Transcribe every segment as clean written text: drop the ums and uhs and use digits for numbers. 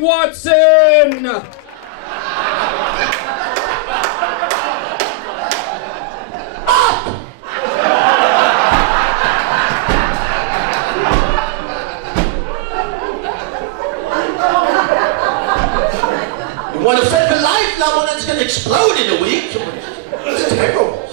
Watson! You want to save a life, not one that's going to explode in a week. It's terrible.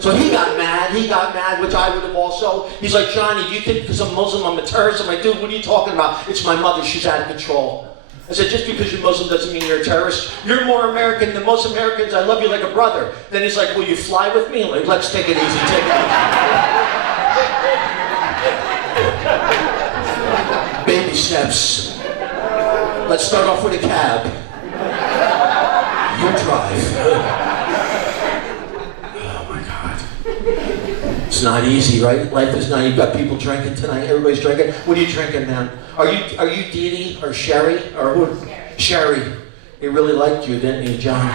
So he got mad, which I would have also. He's like, Johnny, do you think because I'm Muslim I'm a terrorist? I'm like, dude, what are you talking about? It's my mother, she's out of control. I said, just because you're Muslim doesn't mean you're a terrorist. You're more American than most Americans. I love you like a brother. Then he's like, will you fly with me? I'm like, let's take it easy, take it easy. Baby steps. Let's start off with a cab. You drive. It's not easy, right? Life is not. You've got people drinking tonight. Everybody's drinking. What are you drinking, man? Are you Dee Dee or Sherry or who? Sherry. He really liked you, didn't he, John?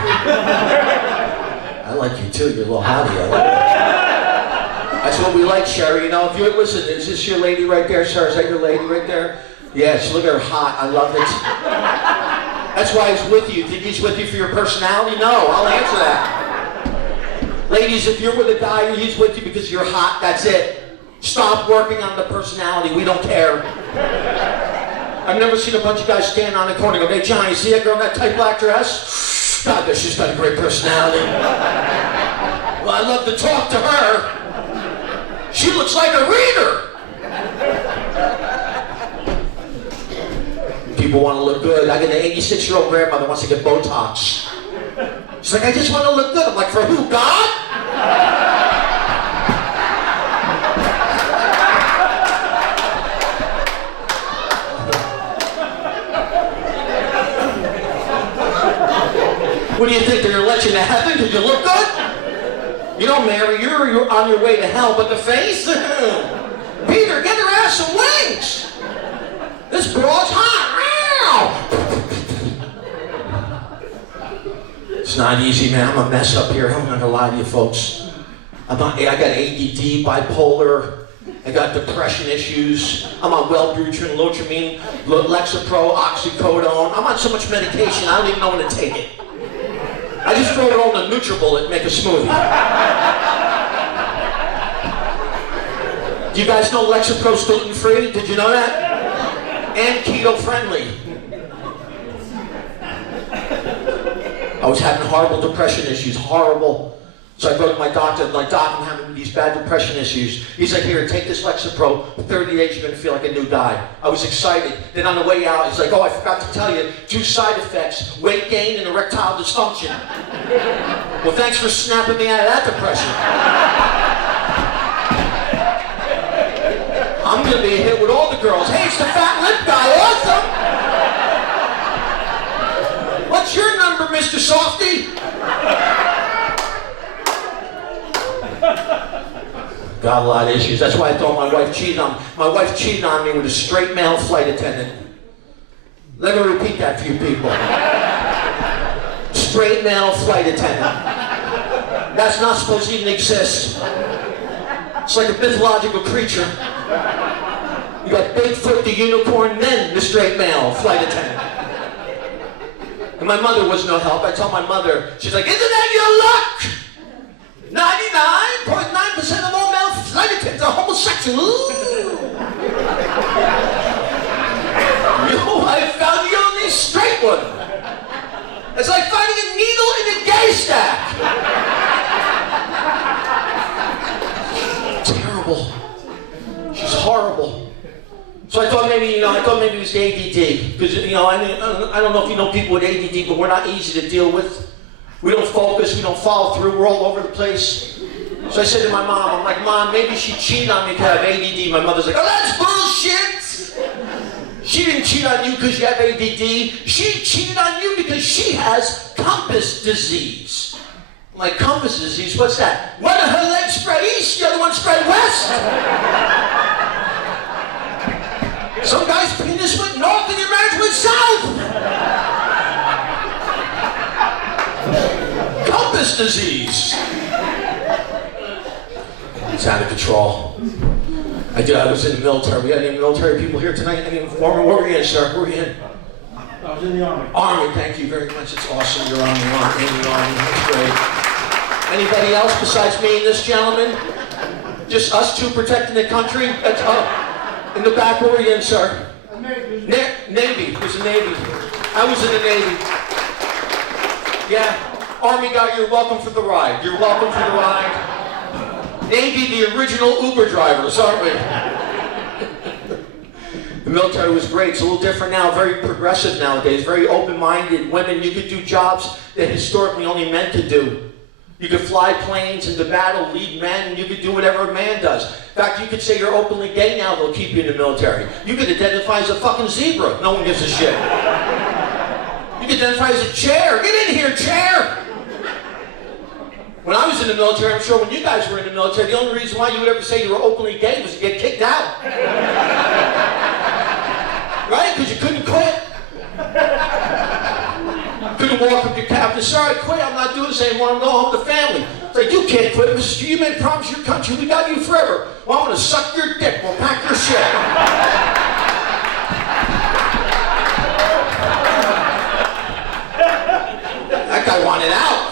I like you too. You're a little hottie. I like it. That's what we like, Sherry. You know, if you listen, is this your lady right there, sir? Is that your lady right there? Yes. Look at her, hot. I love it. That's why he's with you. Think he's with you for your personality? No. I'll answer that. Ladies, if you're with a guy, he's with you because you're hot, that's it. Stop working on the personality, we don't care. I've never seen a bunch of guys stand on the corner and go, hey, Johnny, see that girl in that tight black dress? God, she's got a great personality. Well, I love to talk to her. She looks like a reader. People want to look good. I got an 86-year-old grandmother wants to get Botox. She's like, I just want to look good. I'm like, for who, God? What do you think? They're going to let you into heaven because you look good? You know, Mary, you're on your way to hell, but the face? Peter, get her ass some wings. This broad's hot. It's not easy, man. I'm a mess up here. I'm not gonna lie to you folks. I got ADD, bipolar. I got depression issues. I'm on Wellbutrin, Lotramine, Lexapro, Oxycodone. I'm on so much medication, I don't even know when to take it. I just throw it on the NutriBullet and make a smoothie. Do you guys know Lexapro's gluten-free? Did you know that? And keto-friendly. I was having horrible depression issues, horrible. So I go to my doctor, like, Doc, I'm having these bad depression issues. He's like, here, take this Lexapro. For 30 days, you're gonna feel like a new guy. I was excited. Then on the way out, he's like, oh, I forgot to tell you, 2 side effects, weight gain and erectile dysfunction. Well, thanks for snapping me out of that depression. I'm gonna be a hit with all the girls. Hey, it's the fat lip guy, awesome. What's your number, Mr. Softy? Got a lot of issues. That's why I thought my wife cheated on me. My wife cheated on me with a straight male flight attendant. Let me repeat that for you people. Straight male flight attendant. That's not supposed to even exist. It's like a mythological creature. You got Bigfoot, the unicorn, then the straight male flight attendant. And my mother was no help. I told my mother, she's like, isn't that your luck? 99.9% of all male flight attendants are homosexual. Yo, I found the only straight one. It's like finding a needle in a haystack. Terrible. She's horrible. So I thought maybe, it was ADD. Because, I don't know if you know people with ADD, but we're not easy to deal with. We don't focus, we don't follow through, we're all over the place. So I said to my mom, I'm like, Mom, maybe she cheated on me because I have ADD. My mother's like, oh, that's bullshit. She didn't cheat on you because you have ADD. She cheated on you because she has compass disease. I'm like, compass disease, what's that? One of her legs spread east, the other one spread west. Some guy's penis went north and your marriage went south. Compass disease. It's out of control. I was in the military. We had any military people here tonight? Any former? Where were you in, sir? Where were you in? I was in the Army. Army, thank you very much. It's awesome you're on the Army. In the Army, that's great. Anybody else besides me and this gentleman? Just us two protecting the country? That's in the back, where were you in, sir? Navy. Navy. It was the Navy. I was in the Navy. Yeah. Army guy, you're welcome for the ride. You're welcome for the ride. Navy, the original Uber drivers, aren't we? The military was great. It's a little different now, very progressive nowadays, very open-minded. Women, you could do jobs that historically only men could do. You could fly planes into battle, lead men, you could do whatever a man does. In fact, you could say you're openly gay now, they'll keep you in the military. You could identify as a fucking zebra. No one gives a shit. You could identify as a chair. Get in here, chair! When I was in the military, I'm sure when you guys were in the military, the only reason why you would ever say you were openly gay was to get kicked out. Right? Because you couldn't quit. Couldn't walk up to your captain, sir, I quit, I'm not doing this anymore, I'm going home to family. It's like, you can't quit, Mr. You made promise your country, we got you forever. Well, I'm going to suck your dick, we'll pack your shit. That guy wanted out.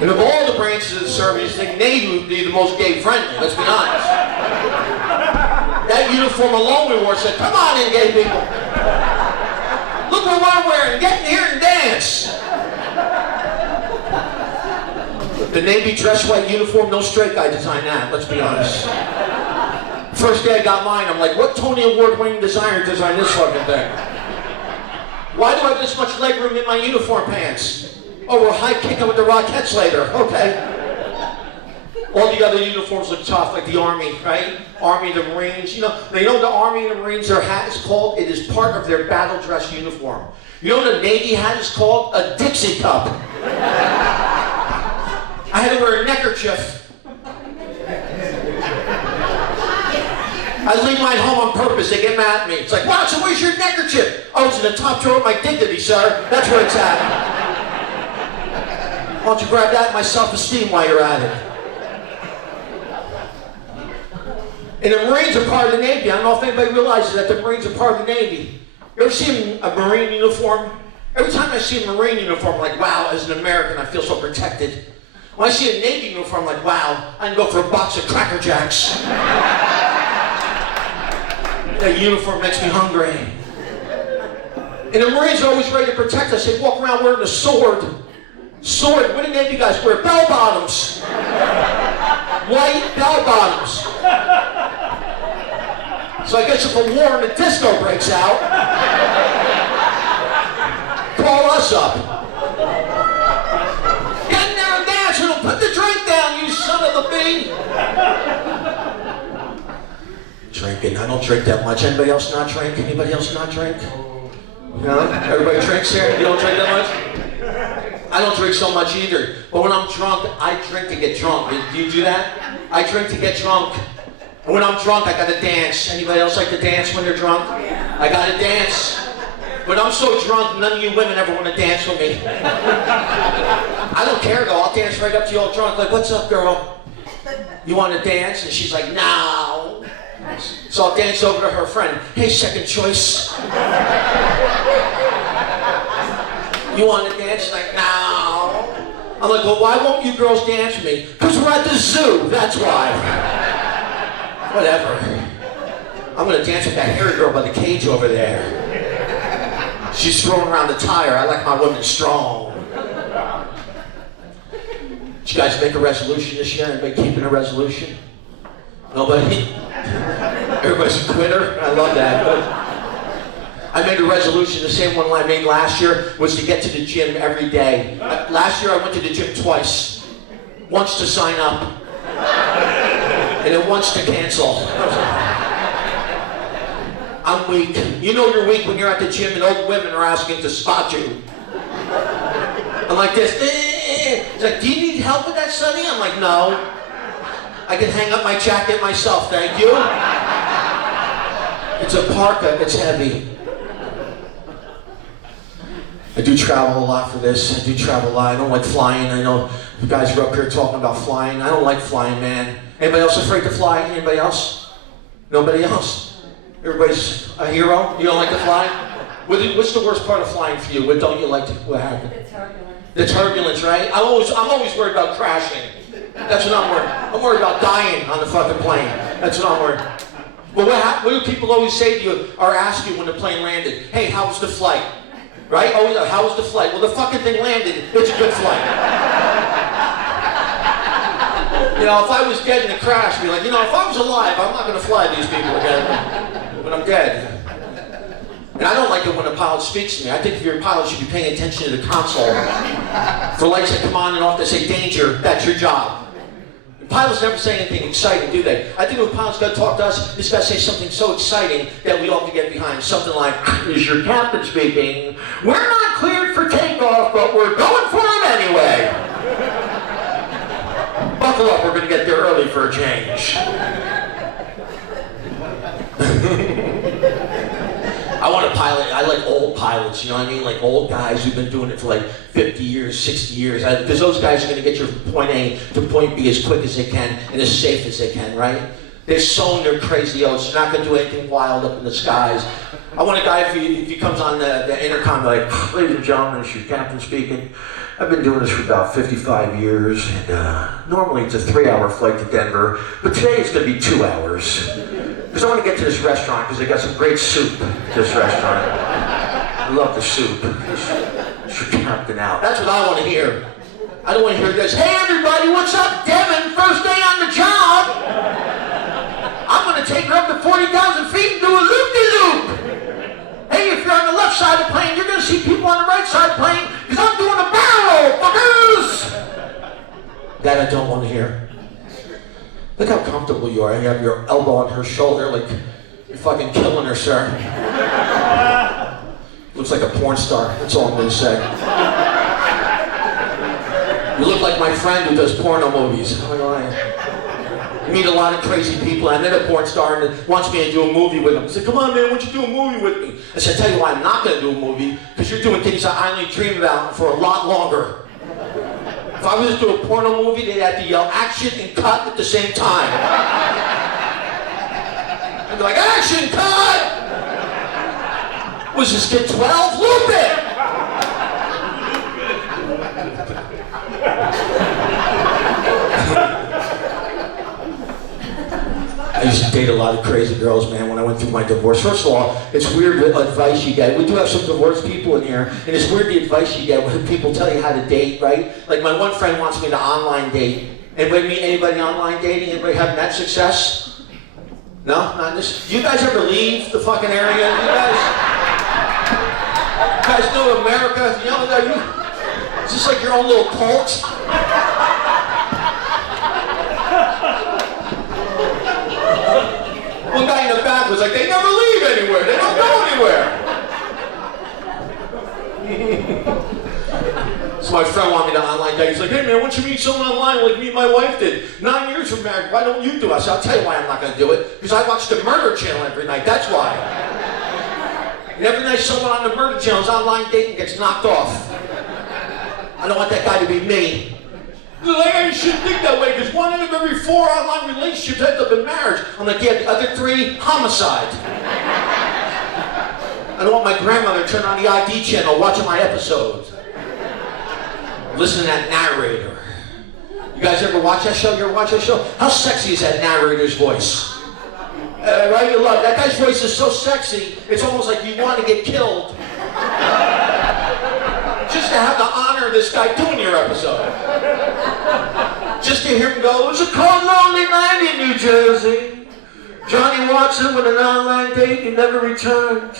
And of all the branches of the service, you think Navy would be the most gay-friendly, let's be honest. That uniform alone we wore said, come on in, gay people. Look what I'm wearing, get in here and dance. The Navy dress white uniform, no straight guy designed that, let's be honest. First day I got mine, I'm like, what Tony Award-winning designer designed this fucking thing? Why do I have this much legroom in my uniform pants? Oh, we're high kicking with the Rockettes later, okay. All the other uniforms look tough, like the Army, right? Army, the Marines, you know the Army and the Marines, their hat is called, it is part of their battle dress uniform. You know what the Navy hat is called? A Dixie cup. I had to wear a neckerchief. I leave mine home on purpose, they get mad at me. It's like, wow, so where's your neckerchief? Oh, it's in the top drawer of my dignity, sir. That's where it's at. Why don't you grab that and my self-esteem while you're at it? And the Marines are part of the Navy. I don't know if anybody realizes that the Marines are part of the Navy. You ever see a Marine uniform? Every time I see a Marine uniform, I'm like, wow, as an American, I feel so protected. When I see a Navy uniform, I'm like, wow, I can go for a box of Cracker Jacks. That uniform makes me hungry. And the Marines are always ready to protect us. They walk around wearing a sword. Sword, what do Navy guys wear? Bell bottoms. White bell bottoms. So I guess if a war in the disco breaks out, call us up. Get in there and dance, and put the drink down, you son of a bee. Drinking, I don't drink that much. Anybody else not drink? Anybody else not drink? No? Everybody drinks here? You don't drink that much? I don't drink so much either. But when I'm drunk, I drink to get drunk. Do you do that? I drink to get drunk. And when I'm drunk, I gotta dance. Anybody else like to dance when they're drunk? I gotta dance. But I'm so drunk, none of you women ever want to dance with me. I don't care though, I'll dance right up to you all drunk, like, what's up, girl? You want to dance? And she's like, no. So I'll dance over to her friend. Hey, second choice. You want to dance? She's like, no. I'm like, well, why won't you girls dance with me? Because we're at the zoo, that's why. Whatever. I'm going to dance with that hairy girl by the cage over there. She's throwing around the tire. I like my women strong. Did you guys make a resolution this year? Anybody keeping a resolution? Nobody? Everybody's a quitter? I love that. But I made a resolution, the same one I made last year, was to get to the gym every day. Last year I went to the gym twice. Once to sign up. And then once to cancel. I'm weak. You know you're weak when you're at the gym and old women are asking to spot you. I'm like this. It's like, do you need help with that, Sonny? I'm like, no. I can hang up my jacket myself, thank you. It's a parka, it's heavy. I do travel a lot for this. I do travel a lot. I don't like flying. I know you guys are up here talking about flying. I don't like flying, man. Anybody else afraid to fly? Anybody else? Nobody else? Everybody's a hero? You don't like to fly? What's the worst part of flying for you? What don't you like to, what happened? The turbulence. The turbulence, right? I'm always worried about crashing. That's what I'm worried. I'm worried about dying on the fucking plane. That's what I'm worried. But what do people always say to you or ask you when the plane landed? Hey, how was the flight? Right? Always, how was the flight? Well, the fucking thing landed. It's a good flight. You know, if I was dead in a crash, I'd be like, you know, if I was alive, I'm not going to fly these people again. But I'm dead. And I don't like it when a pilot speaks to me. I think if you're a pilot, you should be paying attention to the console. For lights that come on and off that say danger, that's your job. Pilots never say anything exciting, do they? I think when pilots got to talk to us, it's got to say something so exciting that we all can get behind. Something like, "Is your captain speaking? We're not cleared for takeoff, but we're going for it anyway." Buckle up, we're going to get there early for a change. I want a pilot. I like old pilots, you know what I mean? Like old guys who've been doing it for like 50 years, 60 years. Because those guys are going to get you from point A to point B as quick as they can and as safe as they can, right? They're sowing their crazy oats. They're not going to do anything wild up in the skies. I want a guy, if he comes on the intercom, like, "Ladies and gentlemen, it's your captain speaking. I've been doing this for about 55 years, and normally it's a 3-hour flight to Denver, but today it's going to be 2 hours. Because I want to get to this restaurant because they got some great soup at this restaurant. I love the soup. It's your captain out." That's what I want to hear. I don't want to hear this, "Hey everybody, what's up? Devin, first day on the job. I'm going to take her up to 40,000 feet and do a loop-de-loop. Hey, if you're on the left side of the plane, you're going to see people on the right side of the plane because I'm doing a barrel roll, fuckers." That I don't want to hear. Look how comfortable you are. You have your elbow on her shoulder like you're fucking killing her, sir. Looks like a porn star. That's all I'm going to say. You look like my friend who does porno movies. You meet a lot of crazy people. I met a porn star and wants me to do a movie with him. I said, "Come on, man, why don't you do a movie with me?" I said, "I'll tell you why I'm not going to do a movie, because you're doing things I only dream about for a lot longer. If I was to do a porno movie, they'd have to yell action and cut at the same time. I'd be like, action, cut! Was this kid 12? Loop it! I used to date a lot of crazy girls, man, when I went through my divorce. First of all, it's weird the advice you get. We do have some divorced people in here, and it's weird the advice you get when people tell you how to date, right? Like my one friend wants me to online date. Anybody meet anybody online dating? Anybody having that success? No? Not this? Do you guys ever leave the fucking area? You guys know America? You know, is this like your own little cult? One guy in the back was like, "They never leave anywhere. They don't go anywhere." So my friend wanted me to online date. He's like, "Hey man, why don't you meet someone online like me and my wife did? 9 years from married. Why don't you do it?" I said, "I'll tell you why I'm not going to do it. Because I watch the Murder Channel every night. That's why." And every night someone on the Murder Channel is online dating gets knocked off. I don't want that guy to be me. Like, I shouldn't think that way, because 1 out of every 4 online relationships ends up in marriage. I'm like, yeah, the other 3, homicide. I don't want my grandmother to turn on the ID channel watching my episodes. Listen to that narrator. You guys ever watch that show? You ever watch that show? How sexy is that narrator's voice? Right? You love it. That guy's voice is so sexy, it's almost like you want to get killed. Just to have the honor of this guy doing your episode. Just to hear him go, "It was a cold, lonely night in New Jersey. Johnny Watson with an online date, he never returned.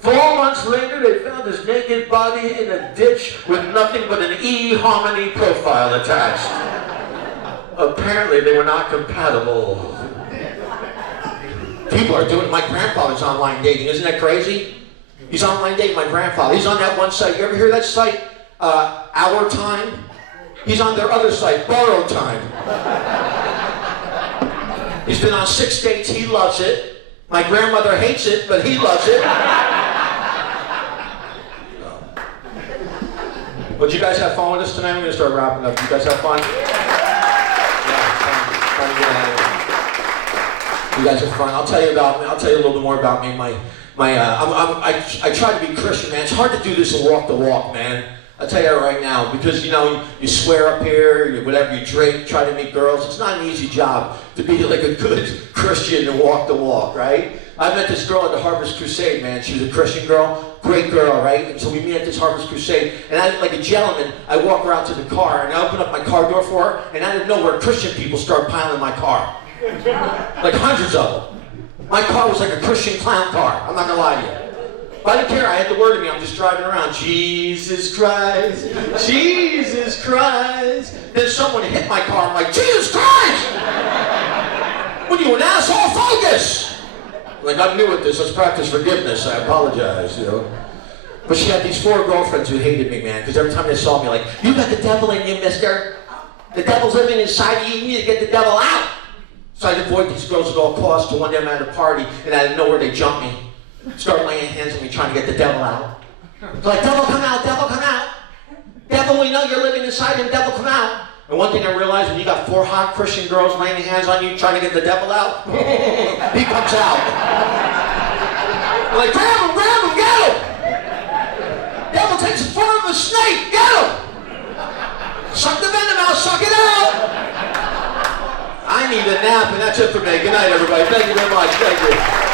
4 months later, they found his naked body in a ditch with nothing but an eHarmony profile attached. Apparently, they were not compatible." People are doing it. My grandfather's online dating. Isn't that crazy? He's online dating my grandfather. He's on that one site. You ever hear that site? Our Time? He's on their other site, Borrow Time. He's been on 6 dates. He loves it. My grandmother hates it, but he loves it. But you guys have fun with us tonight? I'm going to start wrapping up. You guys have fun? Yeah, trying to get out of here. You guys are fun. I'll tell you about me. I'll tell you a little bit more about me. I try to be Christian, man. It's hard to do this and walk the walk, man. I'll tell you right now, because you swear up here, whatever you drink, try to meet girls. It's not an easy job to be like a good Christian and walk the walk, right? I met this girl at the Harvest Crusade, man. She was a Christian girl, great girl, right? And so we meet at this Harvest Crusade, and I, like a gentleman, I walk her out to the car, and I open up my car door for her, and out of nowhere, Christian people start piling my car. Like hundreds of them. My car was like a Christian clown car. I'm not gonna lie to you. But I didn't care. I had the word in me. I'm just driving around. Jesus Christ, Jesus Christ. Then someone hit my car. I'm like, Jesus Christ! What are you, an asshole? Focus! Like, I'm new at this. Let's practice forgiveness. I apologize, But she had these 4 girlfriends who hated me, man, because every time they saw me, like, you got the devil in you, mister. The devil's living inside of you. You need to get the devil out. So I'd avoid these girls at all costs till one day I'm at a party, and out of nowhere they jump me. Start laying hands on me, trying to get the devil out. It's like, devil come out, devil come out. Devil, we know you're living inside him, devil come out. And one thing I realized, when you got 4 hot Christian girls laying hands on you, trying to get the devil out, he comes out. I'm like, grab him, get him. Devil takes the form of a snake, get him. Suck the venom out, suck it out. I need a nap, and that's it for me. Good night, everybody. Thank you very much. Thank you.